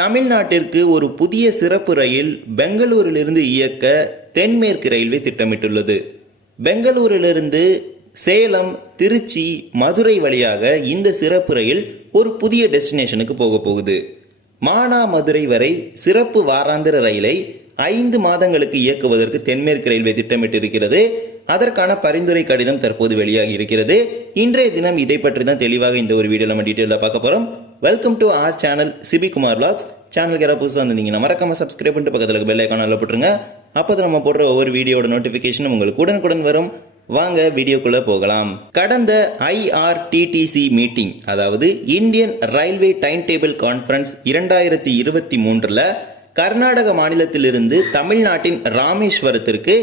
தமிழ்நாட்டிற்கு ஒரு புதிய சிறப்பு ரயில் பெங்களூரிலிருந்து இயக்க தென்மேற்கு ரயில்வே திட்டமிட்டுள்ளது. பெங்களூரிலிருந்து சேலம் திருச்சி மதுரை வழியாக இந்த சிறப்பு ரயில் ஒரு புதிய டெஸ்டினேஷனுக்கு போக போகுது. மானாமதுரை வரை சிறப்பு வாராந்திர ரயிலை ஐந்து மாதங்களுக்கு இயக்குவதற்கு தென்மேற்கு ரயில்வே திட்டமிட்டிருக்கிறது. அதற்கான பரிந்துரை கடிதம் தற்போது வெளியாகி இருக்கிறது. இன்றைய தினம் இதை பற்றி தான் தெளிவாக இந்த ஒரு வீடியோ நம்ம டீட்டெயிலாக பார்க்க போகிறோம் welcome to our channel CP Kumar vlogs சேனலுக்கு யாராவது புதுசாக வந்திருந்தீங்கன்னா மறக்காம சப்ஸ்கிரைப் பண்ணிட்டு பக்கத்தில் பெல் ஐக்கான போட்டுருங்க. அப்போ தான் நம்ம போடுற ஒவ்வொரு வீடியோட நோட்டிஃபிகேஷன் உங்களுக்கு உடனுக்குடன் வரும். வாங்க வீடியோக்குள்ளே போகலாம். கடந்த ஐஆர்டிடிசி மீட்டிங் அதாவது Indian railway time table conference இரண்டாயிரத்தி இருபத்தி மூன்றில் கர்நாடக மாநிலத்திலிருந்து தமிழ்நாட்டின் ராமேஸ்வரத்திற்கு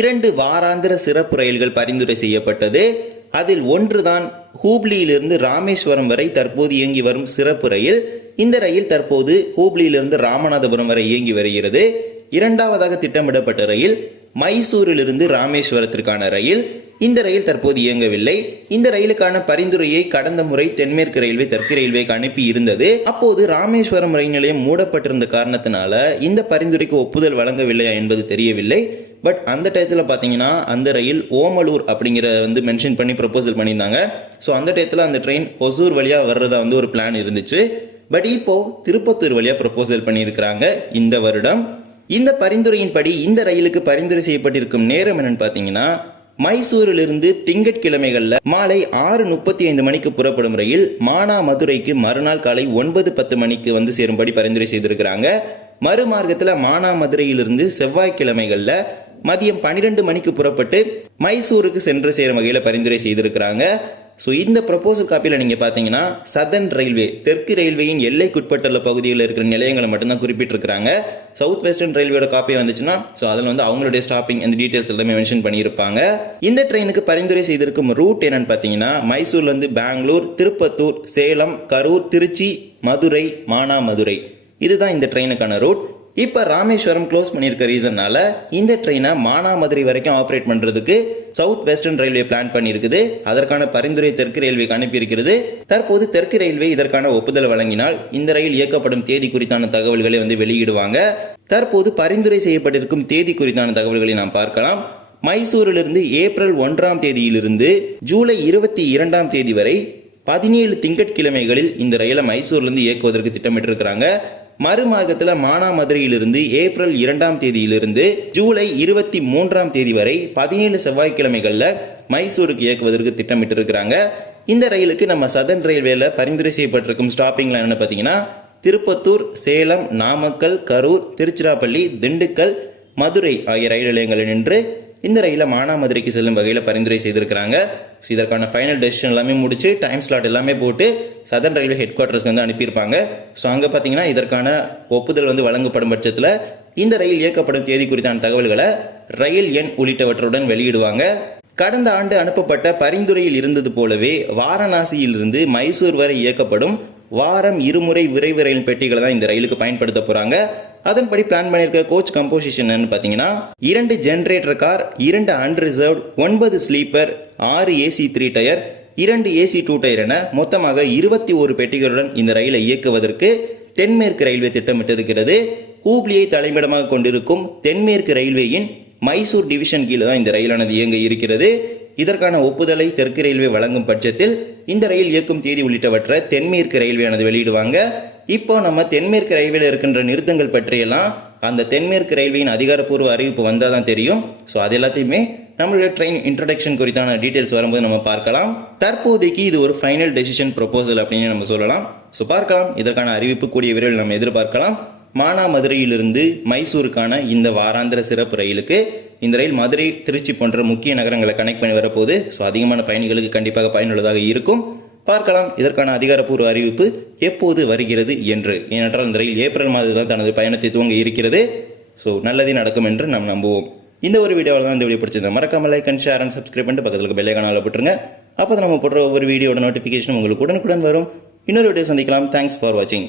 இரண்டு வாராந்திர சிறப்பு ரயில்கள் பரிந்துரை செய்யப்பட்டது. அதில் ஒன்றுதான் ஹூப்ளியிலிருந்து ராமேஸ்வரம் வரை தற்போது இயங்கி வரும் சிறப்பு ரயில். இந்த ரயில் தற்போது ஹூப்ளியிலிருந்து ராமநாதபுரம் வரை இயங்கி வருகிறது. இரண்டாவதாக திட்டமிடப்பட்ட ரயில் மைசூரிலிருந்து ராமேஸ்வரத்திற்கான ரயில். இந்த ரயில் தற்போது இயங்கவில்லை. இந்த ரயிலுக்கான பரிந்துரையை கடந்த முறை தென்மேற்கு ரயில்வே தெற்கு ரயில்வேக்கு அனுப்பி இருந்தது. அப்போது ராமேஸ்வரம் ரயில் நிலையம் மூடப்பட்டிருந்த காரணத்தினால இந்த பரிந்துரைக்கு ஒப்புதல் வழங்கவில்லையா என்பது தெரியவில்லை. பட் அந்த டயத்தில் பார்த்தீங்கன்னா அந்த ரயில் ஓமலூர் அப்படிங்கிற வந்து மென்ஷன் பண்ணி ப்ரப்போசல் பண்ணியிருந்தாங்க. ஸோ அந்த டயத்தில் அந்த ட்ரெயின் ஒசூர் வழியாக வர்றதா வந்து ஒரு பிளான் இருந்துச்சு. பட் இப்போது திருப்பத்தூர் வழியாக ப்ரப்போசல் பண்ணியிருக்கிறாங்க இந்த வருடம். இந்த பரிந்துரையின்படி இந்த ரயிலுக்கு பரிந்துரை செய்யப்பட்டிருக்கும் நேரம் என்னன்னு பார்த்தீங்கன்னா மைசூரிலிருந்து திங்கட்கிழமைகளில் மாலை ஆறு முப்பத்தி ஐந்து மணிக்கு புறப்படும் ரயில் மானா மதுரைக்கு மறுநாள் காலை ஒன்பது பத்து மணிக்கு வந்து சேரும்படி பரிந்துரை செய்திருக்கிறாங்க. மறுமார்க்கத்தில் மானாமதுரையிலிருந்து செவ்வாய்க்கிழமைகளில் மதியம் பன்னிரெண்டு மணிக்கு புறப்பட்டு மைசூருக்கு சென்று சேரும் வகையில் பரிந்துரை செய்திருக்கிறாங்க. ஸோ இந்த ப்ரப்போசல் காப்பியில் நீங்கள் பார்த்தீங்கன்னா சதன் ரயில்வே தெற்கு ரயில்வேயின் எல்லைக்குட்பட்டுள்ள பகுதியில் இருக்கிற நிலையங்களை மட்டும்தான் குறிப்பிட்டிருக்கிறாங்க. சவுத் வெஸ்டர்ன் ரயில்வேயோட காப்பி வந்துச்சுன்னா ஸோ அதில் வந்து அவங்களுடைய ஸ்டாப்பிங் அந்த டீட்டெயில்ஸ் எல்லாமே மென்ஷன் பண்ணியிருப்பாங்க. இந்த ட்ரெயினுக்கு பரிந்துரை செய்திருக்கும் ரூட் என்னன்னு பார்த்தீங்கன்னா மைசூர்லேருந்து பெங்களூர் திருப்பத்தூர் சேலம் கரூர் திருச்சி மதுரை மானாமதுரை. இதுதான் இந்த ட்ரெயினுக்கான ரூட் இப்போ ராமேஸ்வரம் க்ளோஸ் பண்ணியிருக்க ரீசன்னால இந்த ட்ரெயினை மானாமதுரை வரைக்கும் ஆப்ரேட் பண்ணுறதுக்கு சவுத் வெஸ்டர்ன் ரயில்வே பிளான் பண்ணியிருக்குது அதற்கான பரிந்துரை தெற்கு ரயில்வேக்கு அனுப்பியிருக்கிறது. தற்போது தெற்கு ரயில்வே இதற்கான ஒப்புதல் வழங்கினால் இந்த ரயில் இயக்கப்படும் தேதி குறித்தான தகவல்களை வந்து வெளியிடுவாங்க. தற்போது பரிந்துரை செய்யப்பட்டிருக்கும் தேதி குறித்தான தகவல்களை நாம் பார்க்கலாம். மைசூரிலிருந்து ஏப்ரல் ஒன்றாம் தேதியிலிருந்து ஜூலை இருபத்தி இரண்டாம் தேதி வரை பதினேழு திங்கட்கிழமைகளில் இந்த ரயிலை மைசூர்லேருந்து இயக்குவதற்கு திட்டமிட்டிருக்கிறாங்க. மறுமார்க்கத்தில் மானாமதுரையிலிருந்து ஏப்ரல் இரண்டாம் தேதியிலிருந்து ஜூலை இருபத்தி மூன்றாம் தேதி வரை பதினேழு செவ்வாய்க்கிழமைகளில் மைசூருக்கு இயக்குவதற்கு திட்டமிட்டிருக்கிறாங்க. இந்த ரயிலுக்கு நம்ம சதன் ரயில்வேல பரிந்துரை செய்யப்பட்டிருக்கும் ஸ்டாப்பிங்ல என்னன்னு பார்த்தீங்கன்னா திருப்பத்தூர் சேலம் நாமக்கல் கரூர் திருச்சிராப்பள்ளி திண்டுக்கல் மதுரை ஆகிய ரயில் நிலையங்களில் நின்று இந்த ரயிலை மானாமதுரைக்கு செல்லும் வகையில் பரிந்துரை செய்திருக்கிறாங்க. ஸோ இதற்கான ஃபைனல் டெசிஷன் எல்லாமே முடிச்சு டைம் ஸ்லாட் எல்லாமே போட்டு சதர்ன் ரயில்வே ஹெட் குவார்ட்டர்ஸ்க்கு வந்து அனுப்பியிருப்பாங்க. ஸோ அங்கே பார்த்தீங்கன்னா இதற்கான ஒப்புதல் வந்து வழங்கப்படும் பட்சத்தில் இந்த ரயில் இயக்கப்படும் தேதி குறித்தான தகவல்களை ரயில் எண் உள்ளிட்டவற்றுடன் வெளியிடுவாங்க. கடந்த ஆண்டு அனுப்பப்பட்ட பரிந்துரையில் இருந்தது போலவே வாரணாசியிலிருந்து மைசூர் வரை இயக்கப்படும் வாரம் இருமுறை விரைவு ரயில் பெட்டிகளை தான் இந்த ரயிலுக்கு பயன்படுத்த போகிறாங்க அதன்படி பிளான் பண்ணியிருக்க கோச் கம்போசிஷன் பார்த்தீங்கன்னா இரண்டு ஜென்ரேட்டர் கார் இரண்டு அன்ரிசர்வ்ட் ஒன்பது ஸ்லீப்பர் ஆறு ஏசி த்ரீ டயர் இரண்டு ஏசி டூ டயர் என மொத்தமாக இருபத்தி ஒரு பெட்டிகளுடன் இந்த ரயிலை இயக்குவதற்கு தென்மேற்கு ரயில்வே திட்டமிட்டிருக்கிறது. ஹூப்ளியை தலைமையிடமாக கொண்டிருக்கும் தென்மேற்கு ரயில்வேயின் மைசூர் டிவிஷன் கீழே தான் இந்த ரயிலானது இயங்க இருக்கிறது. இதற்கான ஒப்புதலை தெற்கு ரயில்வே வழங்கும் பட்சத்தில் இந்த ரயில் இயக்கும் தேதி உள்ளிட்டவற்றை தென்மேற்கு ரயில்வேயானது வெளியிடுவாங்க. இப்போ நம்ம தென்மேற்கு ரயில்வேல இருக்கின்ற நிறுத்தங்கள் பற்றியெல்லாம் அந்த தென்மேற்கு ரயில்வேயின் அதிகாரப்பூர்வ அறிவிப்பு வந்தால் தான் தெரியும். ஸோ அது எல்லாத்தையுமே நம்மளுடைய ட்ரெயின் இன்ட்ரடக்ஷன் குறித்தான டீட்டெயில்ஸ் வரும்போது நம்ம பார்க்கலாம். தற்போதைக்கு இது ஒரு ஃபைனல் டெசிஷன் ப்ரொபோசல் அப்படின்னு நம்ம சொல்லலாம். ஸோ பார்க்கலாம். இதற்கான அறிவிப்பு கூடிய விரைவில் நம்ம எதிர்பார்க்கலாம். மானாமதுரையிலிருந்து மைசூருக்கான இந்த வாராந்திர சிறப்பு ரயிலுக்கு இந்த ரயில் மதுரை திருச்சி போன்ற முக்கிய நகரங்களை கனெக்ட் பண்ணி வரப்போகுது. ஸோ அதிகமான பயணிகளுக்கு கண்டிப்பாக பயனுள்ளதாக இருக்கும். பார்க்கலாம். இதற்கான அதிகாரப்பூர்வ அறிவிப்பு எப்போது வருகிறது என்று. ஏனென்றால் இந்த ரயில் ஏப்ரல் மாதத்தில் தனது பயணத்தை துவங்க இருக்கிறது. ஸோ நல்லதே நடக்கும் என்று நாம் நம்புவோம். இந்த ஒரு வீடியோவில் தான் இந்த வீடியோ பிடிச்சிருந்தா மறக்காம like and share and subscribe பண்ணிட்டு பக்கத்தில் பெல்லை போட்டுருங்க. அப்போ தான் நம்ம போடுற ஒவ்வொரு வீடியோட நோட்டிஃபிகேஷன் உங்களுக்கு உடனுக்குடன் வரும். இன்னொரு வீடியோ சந்திக்கலாம். தேங்க்ஸ் ஃபார் வாட்சிங்